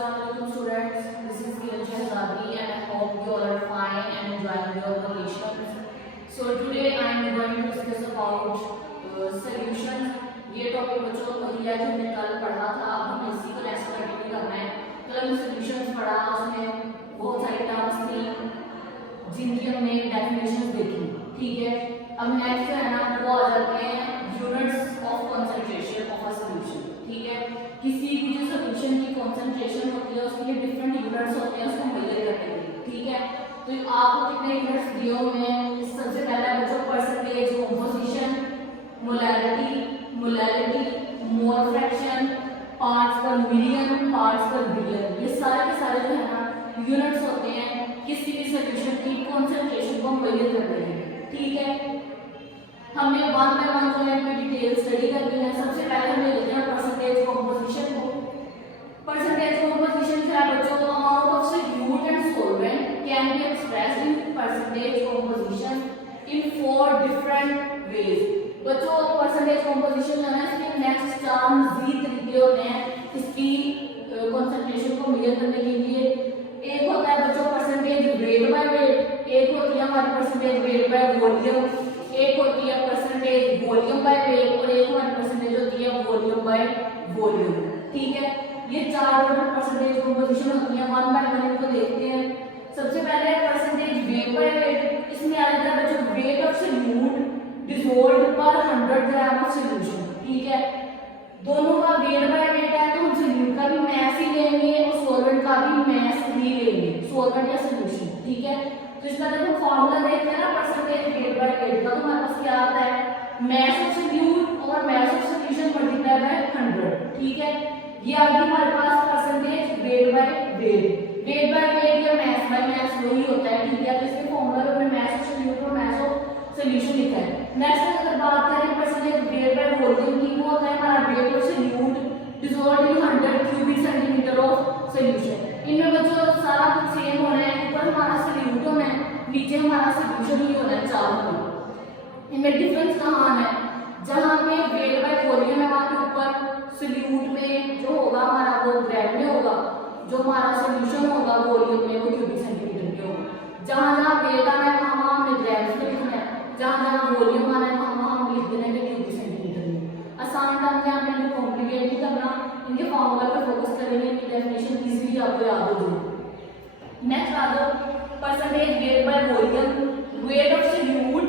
Assalamualaikum students, this is Neeraj Zaghi and I hope you all are fine and enjoying your vacations. So today I am going to discuss about solutions. ये topic बच्चों वही है जो हमने कल पढ़ा था, अब हमें इसी को लेक्चर कंटिन्यू करना है। कल हमने सॉल्यूशंस पढ़ा, उसमें बहुत सारी टर्म्स थी जिनकी हमने डेफिनेशंस देखी, ठीक है। अब नेक्स्ट है ना वो आ जाते हैं units of concentration of a solution, ठीक है। किसी भी जो सॉल्यूशन की कंसंट्रेशन होती है उसके लिए डिफरेंट यूनिट्स होते हैं उसको मेजर करने के लिए, ठीक है। तो आपको कितने यूनिट्स दिए हुए हैं, सबसे पहला बच्चों percentage composition, molarity, mole fraction, parts पर मिलियन, पार्ट्स पर बिलियन, ये सारे के सारे जो है ना यूनिट्स होते हैं किसी भी सॉल्यूशन की कंसंट्रेशन को मेजर करने के लिए, ठीक है। हमने वन बाय वन जो है इनकी डिटेल स्टडी करनी है। सबसे पहले हम लेते हैं परसेंटेज कंपोजिशन को। परसेंटेज कंपोजिशन क्या है बच्चों, amount of solute and solvent can be expressed in percentage composition in four different ways. बच्चों परसेंटेज कंपोजिशन है ना, इसके नेक्स्ट चार मजीद तरीके होते हैं इसकी कंसंट्रेशन को मेजर करने के लिए। एक होता है बच्चों परसेंटेज वेट बाय वेट, एक होती है हमारी परसेंटेज वेट बाय वॉल्यूम, एक होती है परसेंटेज वॉल्यूम बाय वेट और एक हमारी परसेंटेज होती है वॉल्यूम बाय वॉल्यूम, ठीक है। ये चार परसेंटेज कंपोजिशन होती है, वन बाय वन इनको देखते हैं। सबसे पहले परसेंटेज वेट बाय वेट, इसमें आ जाता है बच्चों वेट ऑफ सॉल्यूट डिसॉल्व्ड पर 100 ग्राम ऑफ सॉल्यूशन, ठीक है। दोनों का वेट बाय वेट है तो हम सॉल्यूट का भी मास ही लेंगे और सॉल्वेंट का भी मास ही लेंगे, सॉल्वेंट या सॉल्यूशन, ठीक है। तो इसका जब हम फार्मूला देखते हैं ना परसेंटेज वेट बाय वेट का, तो हमारे पास क्या आता है मास ऑफ सॉल्यूट और mass of solution multiply by 100, ठीक है। ये आ गई हमारे पास percentage weight by weight. Weight by weight या मास बाय मास वही होता है, ठीक है। तो इसके फार्मूला में मास ऑफ सॉल्यूट और मास ऑफ सॉल्यूशन लिखा है। नेक्स्ट अगर बात करें परसेंटेज वेट बाय वॉल्यूम की, वो होता है हमारा weight of solute dissolved in 100 cubic centimetre of solution. इनमें बच्चों सारा कुछ सेम होना है, ऊपर हमारा सॉल्यूट होना है, नीचे हमारा सॉल्यूशन ही होना है चारों में। इनमें डिफरेंस कहाँ आना है, जहाँ पे वेट बाय वॉल्यूम है वहाँ पे ऊपर सॉल्यूट में जो होगा हमारा वो ग्राम में होगा, जो हमारा सॉल्यूशन होगा वॉल्यूम में वो क्यूबिक सेंटीमीटर में होगा। जहाँ जहाँ वेट आना है वहाँ हमें ग्राम में लिखना है, जहाँ जहाँ वॉल्यूम आना है वहाँ हम लिख देना है क्यूबिक सेंटीमीटर में। आसान काम है, आपने इनको कॉम्प्लिकेट नहीं करना, इनके फार्मूला पे फोकस करेंगे, इनकी डेफिनेशन इजीली आपको याद हो जाएगी। नेक्स्ट आ जाओ percentage weight by volume, weight of solute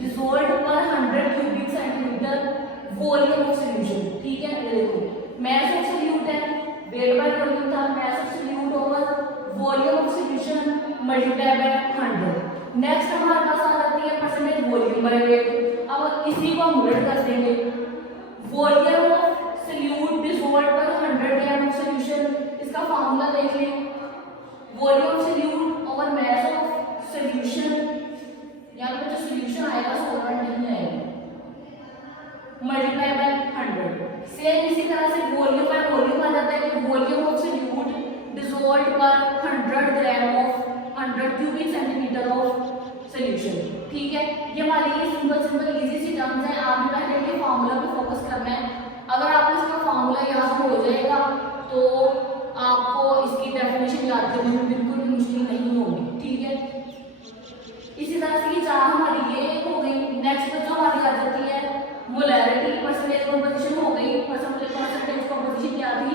dissolved पर 100 cubic centimetre volume of solution, ठीक है। ये देखो मास ऑफ सॉल्यूट है, वेट बाय वॉल्यूम था, मास of solute over volume of solution multiply by 100। Next हमारे पास आ जाती है परसेंटेज वॉल्यूम बाय वेट। अब इसी को हम उलट कर देंगे, वॉल्यूम ऑफ सॉल्यूट डिसॉल्व्ड पर 100 ग्राम ऑफ सॉल्यूशन, इसका फार्मूला देख लें, volume solute over mass of solution, यहां पे जो सॉल्यूशन आएगा सॉल्वेंट नहीं आएगा, मल्टीप्लाई बाय 100। सेम इसी तरह से वॉल्यूम बाय वॉल्यूम आ जाता है कि वॉल्यूम ऑफ सॉल्यूट डिसॉल्व्ड पर 100 gram of 100 cubic centimetre of solution, ठीक है। ये हमारी ये सिंपल इजी सी टर्म्स है, आपने पहले के फार्मूला पे फोकस करना है। अगर आपको इसका फार्मूला याद हो जाएगा तो आपको इसकी डेफिनेशन याद करने में बिल्कुल भी मुश्किल नहीं होगी, ठीक है। इसी तरह से ये चार हमारी ये हो गई। नेक्स्ट जो हमारी आ जाती है मोलैरिटी, परसेंटेज कंपोजिशन हो गई। परसेंटेज कंपोजिशन क्या थी,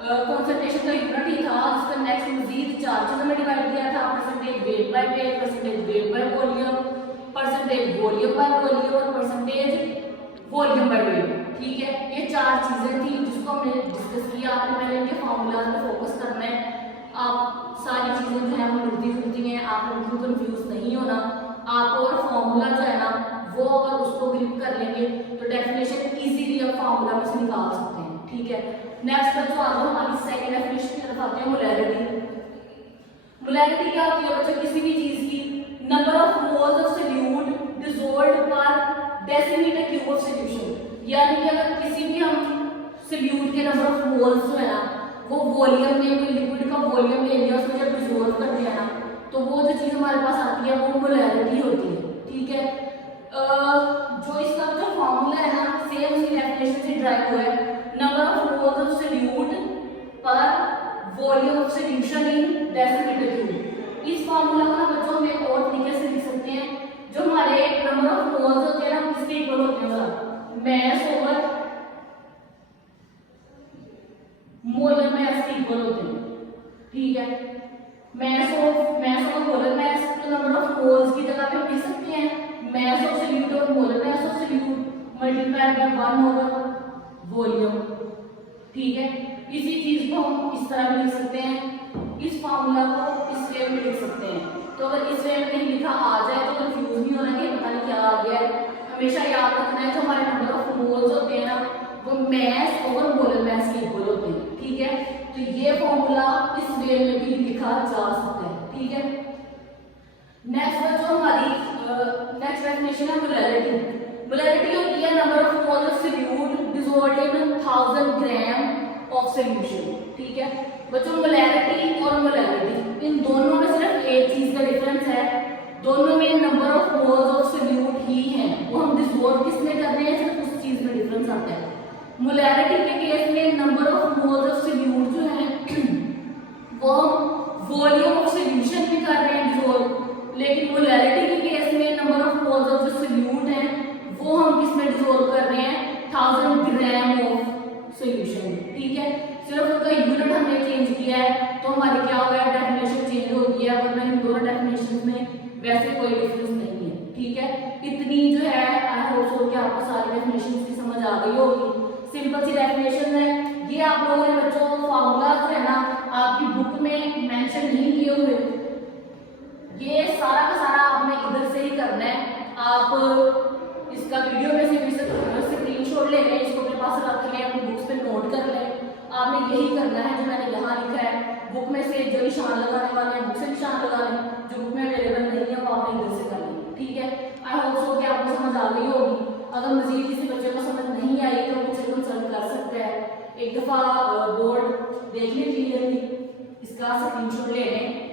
कंसंट्रेशन का यूनिट ही था, उसका नेक्स्ट मजीद चार चीजों में डिवाइड किया था, percentage weight by wait, percentage weight by volume, percentage volume by volume और परसेंटेज वॉल्यूम बाय वेट, ठीक है। ये चार चीजें थी जिसको हमने डिस्कस किया। आपने पहले इनके फार्मूला पे फोकस करना है, आप सारी चीजें जो है वो मिलती जुलती हैं, आपको बिल्कुल कंफ्यूज नहीं होना। आपको और फार्मूला जो है ना वो अगर उसको ग्रिप कर लेंगे तो डेफिनेशन इजीली आप फार्मूला में से निकाल सकते हैं, ठीक है। नेक्स्ट जो आ गया हमारी सेकंड डेफिनेशन की तरफ आते हैं, मोलैरिटी। मोलैरिटी क्या होती है बच्चों, किसी भी चीज की number of moles of solute dissolved पर डेसिमीटर क्यूब ऑफ सॉल्यूशन, यानी कि अगर किसी भी हम सॉल्यूट के नंबर ऑफ मोल्स जो है ना वो वॉल्यूम में लिक्विड का वॉल्यूम ले लिया, उसको जब डिसॉल्व कर दिया ना तो वो जो चीज हमारे पास आती है वो मोलैरिटी होती है, ठीक है। जो इसका जो फार्मूला है ना सेम इसी डेफिनेशन से ड्राइव हुआ है, number of moles of solute पर volume of solution in decimetre cube. इस फार्मूला को ना बच्चों हम एक और तरीके से लिख सकते हैं, जो हमारे नंबर ऑफ मोल्स होते हैं ना किसके इक्वल होते हैं, मास ओवर मोलर मास के इक्वल होते हैं। ठीक है, मास ऑफ मोलर मास तो नंबर ऑफ मोल्स की जगह पे हम लिख सकते हैं मास ऑफ सॉल्यूट और molar mass of solute multiplied by 1 over volume. ठीक है, इसी चीज को हम इस तरह भी लिख सकते हैं, इस फार्मूला को इस वे में लिख सकते हैं। तो अगर इस वे में कहीं लिखा आ जाए तो कंफ्यूज नहीं होना कि पता नहीं क्या आ गया है। हमेशा याद रखना है जो हमारे नंबर ऑफ मोल्स होते हैं ना वो मास ओवर मोलर मास के इक्वल होते हैं। ठीक है, तो ये फार्मूला इस वे में भी लिखा जा सकता है। ठीक है, नेक्स्ट बच्चों हमारी नेक्स्ट डेफिनेशन है मोलैरिटी। मोलैरिटी होती है number of moles of solute dissolved in 1000 gram of solution. ठीक है बच्चों, मोलैरिटी और मोलैरिटी इन दोनों में सिर्फ एक चीज का डिफरेंस है, दोनों में number of moles of solute ही है, वो हम डिसॉल्व किसमें कर रहे हैं सिर्फ उस चीज में डिफरेंस आता है। मोलैरिटी के केस में number of moles of solute जो है वो वॉल्यूम ऑफ सॉल्यूशन में कर रहे हैं डिसॉल्व, लेकिन मोलैरिटी के केस में नंबर ऑफ मोल्स ऑफ जो सॉल्यूट है वो हम किसमें डिसॉल्व कर रहे हैं 1000 ग्राम ऑफ सॉल्यूशन। ठीक है, सिर्फ उसका यूनिट हमने चेंज किया है तो हमारी क्या हो गया डेफिनेशन चेंज हो गई है, वरना इन दोनों डेफिनेशंस में वैसे कोई डिफरेंस नहीं है। ठीक है, इतनी जो है आई होप सो कि आपको सारी डेफिनेशंस की समझ आ गई होगी। सिंपल सी डेफिनेशन है, ये आप लोगों ने बच्चों फार्मूला जो है ना आपकी बुक में मेंशन नहीं किए हुए, ये सारा का सारा आपने इधर से ही करना है। आप इसका वीडियो में से भी स्क्रीनशॉट ले लें, इसको अपने पास रख लें, अपनी बुक्स पे नोट कर लें। आपने यही करना है जो मैंने यहाँ लिखा है, बुक में से जो निशान लगाने वाले हैं बुक से निशान लगा लें, जो बुक में अवेलेबल नहीं है वो आपने इधर से कर लें। ठीक है, आई होप सो कि आपको समझ आ गई होगी। अगर मजीद किसी बच्चे को समझ नहीं आई तो मुझसे कंसल्ट कर सकते हैं, एक दफ़ा बोर्ड देख लें क्लियरली, इसका स्क्रीनशॉट ले लें